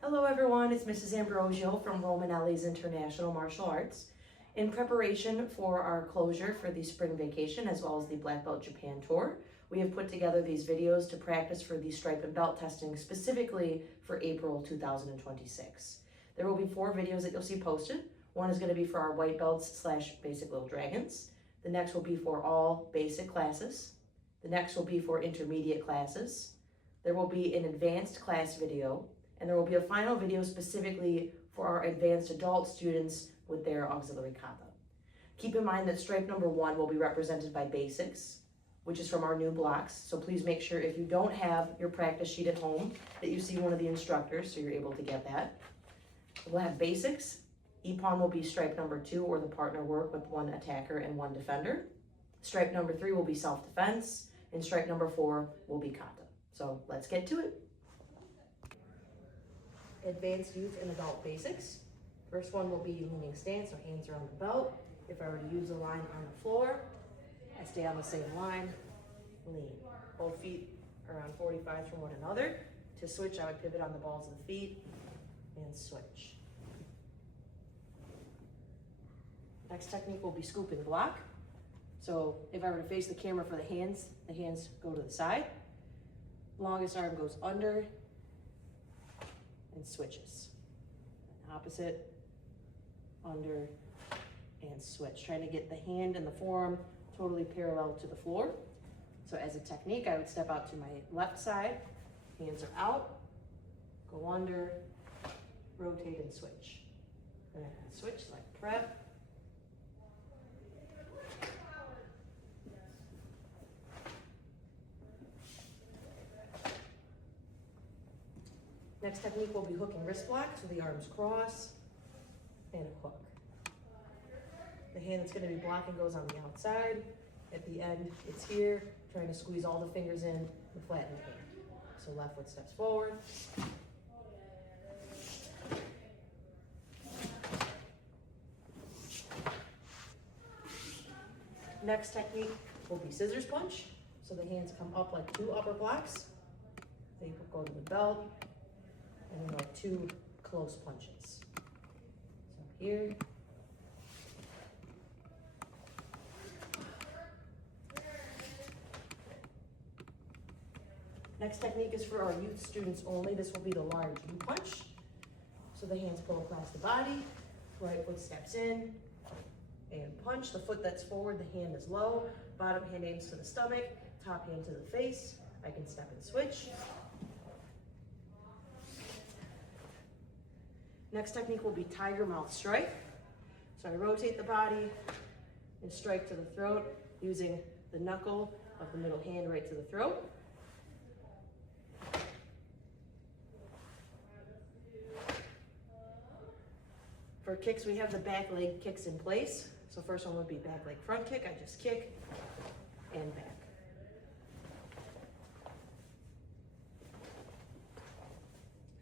Hello everyone, it's Mrs. Ambrosio from Romanelli's International Martial Arts. In preparation for our closure for the spring vacation as well as the Black Belt Japan tour, we have put together these videos to practice for the stripe and belt testing specifically for April 2026. There will be 4 videos that you'll see posted. One is going to be for our white belts / basic little dragons. The next will be for all basic classes. The next will be for intermediate classes. There will be an advanced class video, and there will be a final video specifically for our advanced adult students with their auxiliary kata. Keep in mind that stripe number 1 will be represented by basics, which is from our new blocks. So please make sure if you don't have your practice sheet at home that you see one of the instructors so you're able to get that. We'll have basics. Ippon will be stripe number 2, or the partner work with 1 attacker and 1 defender. Stripe number 3 will be self-defense, and stripe number 4 will be kata. So let's get to it. Advanced youth and adult basics. First one will be leaning stance, so hands are on the belt. If I were to use a line on the floor, I stay on the same line, lean. Both feet around 45 from one another. To switch, I would pivot on the balls of the feet and switch. Next technique will be scoop and block. So if I were to face the camera for the hands go to the side. Longest arm goes under and switches. Opposite, under, and switch. Trying to get the hand and the forearm totally parallel to the floor. So as a technique, I would step out to my left side, hands are out, go under, rotate and switch. And I can switch like prep. Next technique will be hook and wrist block, so the arms cross and hook. The hand that's going to be blocking goes on the outside. At the end, it's here, trying to squeeze all the fingers in and flatten the hand. So left foot steps forward. Next technique will be scissors punch. So the hands come up like 2 upper blocks. They go to the belt. And then like 2 close punches. So here. Next technique is for our youth students only. This will be the large U-punch. So the hands pull across the body, right foot steps in, and punch. The foot that's forward, the hand is low, bottom hand aims to the stomach, top hand to the face. I can step and switch. Next technique will be tiger mouth strike. So I rotate the body and strike to the throat using the knuckle of the middle hand right to the throat. For kicks, we have the back leg kicks in place. So first one would be back leg front kick. I just kick and back.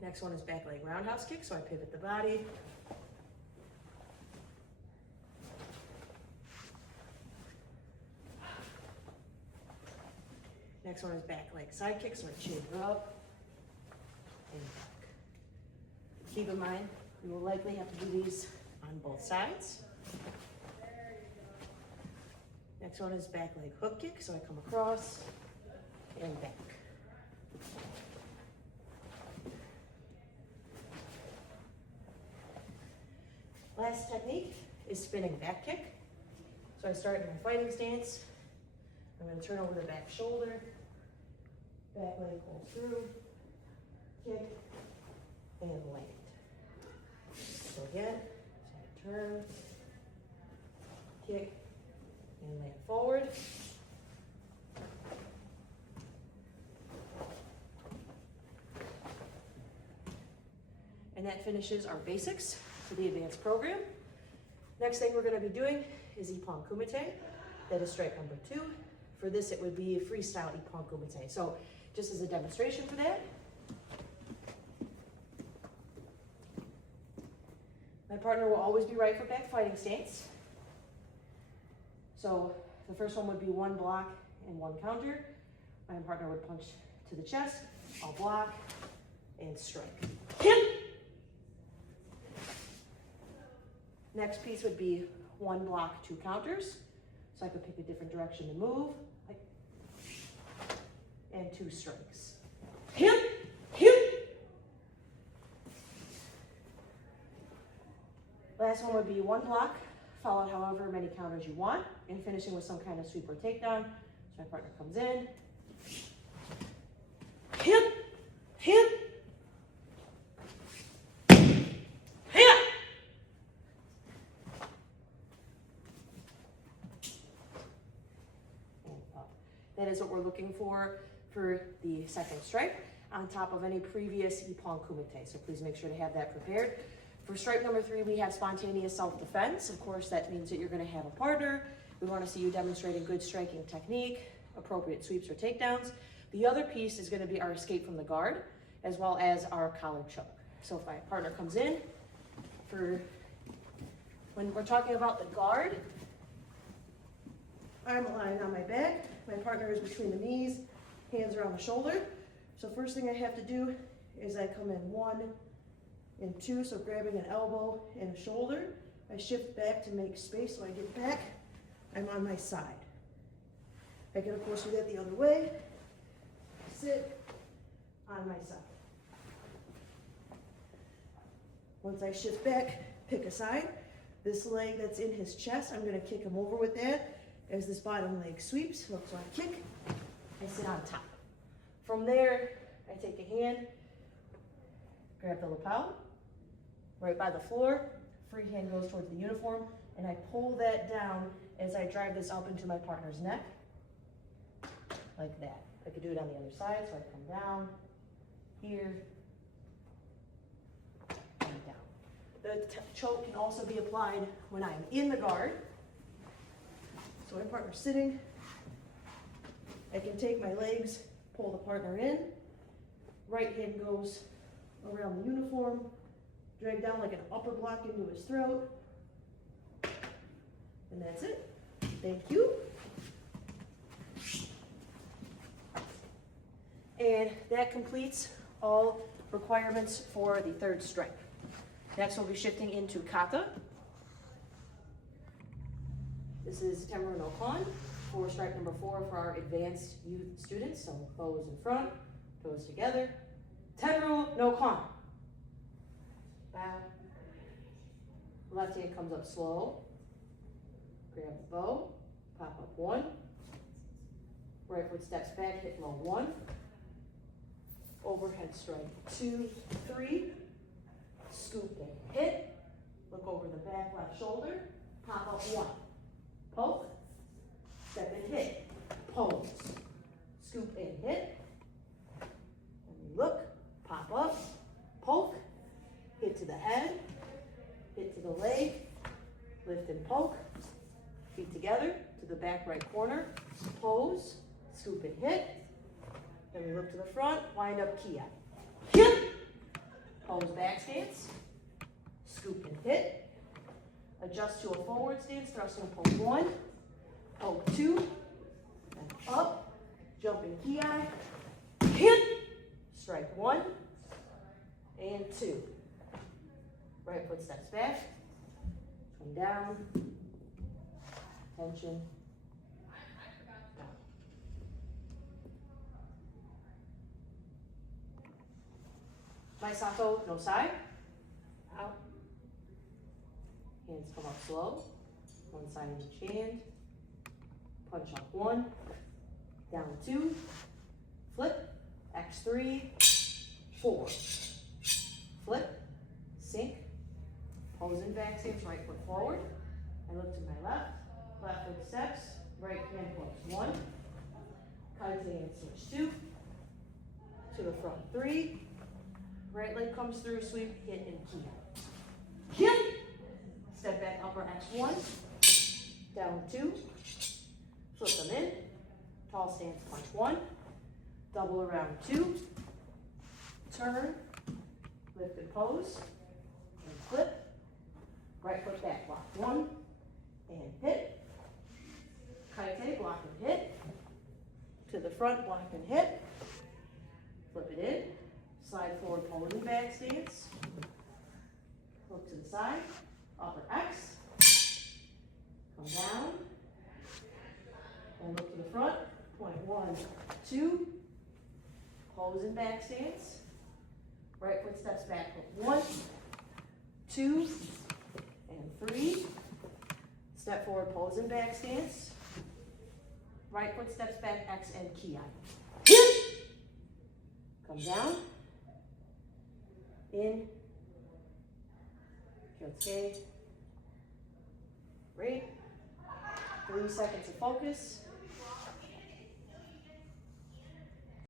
Next one is back leg roundhouse kick, so I pivot the body. Next one is back leg side kick, so I chin up and back. Keep in mind, you will likely have to do these on both sides. Next one is back leg hook kick, so I come across and back. Last technique is spinning back kick. So I start in my fighting stance. I'm going to turn over the back shoulder, back leg pulls through, kick, and land. So again, so I turn, kick, and land forward. And that finishes our basics for the advanced program. Next thing we're going to be doing is Ippon Kumite. That is stripe number 2. For this, it would be freestyle Ippon Kumite. So just as a demonstration for that, my partner will always be right foot back fighting stance. So the first one would be 1 block and 1 counter. My partner would punch to the chest, I'll block and strike. Hit! Next piece would be 1 block, 2 counters. So I could pick a different direction to move, like, and 2 strikes. Hip, hip. Last one would be 1 block, followed however many counters you want, and finishing with some kind of sweep or takedown. So my partner comes in, hip, hip, hip. That is what we're looking for the second strike, on top of any previous ippon kumite. So please make sure to have that prepared. For strike number 3, we have spontaneous self-defense. Of course, that means that you're going to have a partner. We want to see you demonstrating good striking technique, appropriate sweeps or takedowns. The other piece is going to be our escape from the guard, as well as our collar choke. So if my partner comes in, when we're talking about the guard, I'm lying on my back. My partner is between the knees, hands around the shoulder. So first thing I have to do is I come in 1 and 2, so grabbing an elbow and a shoulder. I shift back to make space, so I get back, I'm on my side. I can of course do that the other way. Sit on my side. Once I shift back, pick a side. This leg that's in his chest, I'm gonna kick him over with that as this bottom leg sweeps. So I kick, I sit on top. From there, I take a hand, grab the lapel, right by the floor, free hand goes towards the uniform, and I pull that down as I drive this up into my partner's neck, like that. I could do it on the other side, so I come down, here, and down. The choke can also be applied when I'm in the guard. So my partner's sitting, I can take my legs, pull the partner in, right hand goes around the uniform, drag down like an upper block into his throat, and that's it. Thank you. And that completes all requirements for the third strike. Next we'll be shifting into kata. This is Tenru no Kan for strike number 4 for our advanced youth students. So bows in front, toes together. Tenru no Kan. Bow. Left hand comes up slow. Grab the bow, pop up 1. Right foot steps back, hit low 1. Overhead strike 2, 3. Scoop and hit. Look over the back left shoulder. Pop up 1. Poke. Step and hit. Pose. Scoop and hit. And we look. Pop up. Poke. Hit to the head. Hit to the leg. Lift and poke. Feet together to the back right corner. Pose. Scoop and hit. Then we look to the front. Wind up kia. Hit. Pose back stance. Scoop and hit. Adjust to a forward stance, thrust and poke 1, poke 2, and up, jumping ki, hit, strike 1, and 2. Right foot steps back, come down, tension, down. Maisato no sai, out. Hands come up slow, one side of each hand, punch up 1, down 2, flip, X3, 4, flip, sink, pose in back stance, right foot forward, I look to my left, left foot steps, right hand pulls 1, kaite and switch 2, to the front 3, right leg comes through, sweep, hit, and kia. Hit! Step back, upper X1, down 2, flip them in, tall stance, punch 1, double around 2, turn, lift and pose, and flip, right foot back, block 1, and hit, kaite, block and hit, to the front, block and hit, flip it in, slide forward, pose in back stance, look to the side, upper X, come down, and look to the front, point 1, 2, pose in back stance, right foot steps back, 1, 2, and 3, step forward, pose in back stance, right foot steps back, X and ki. Come down, in, kyotsuke, great, 3 seconds of focus.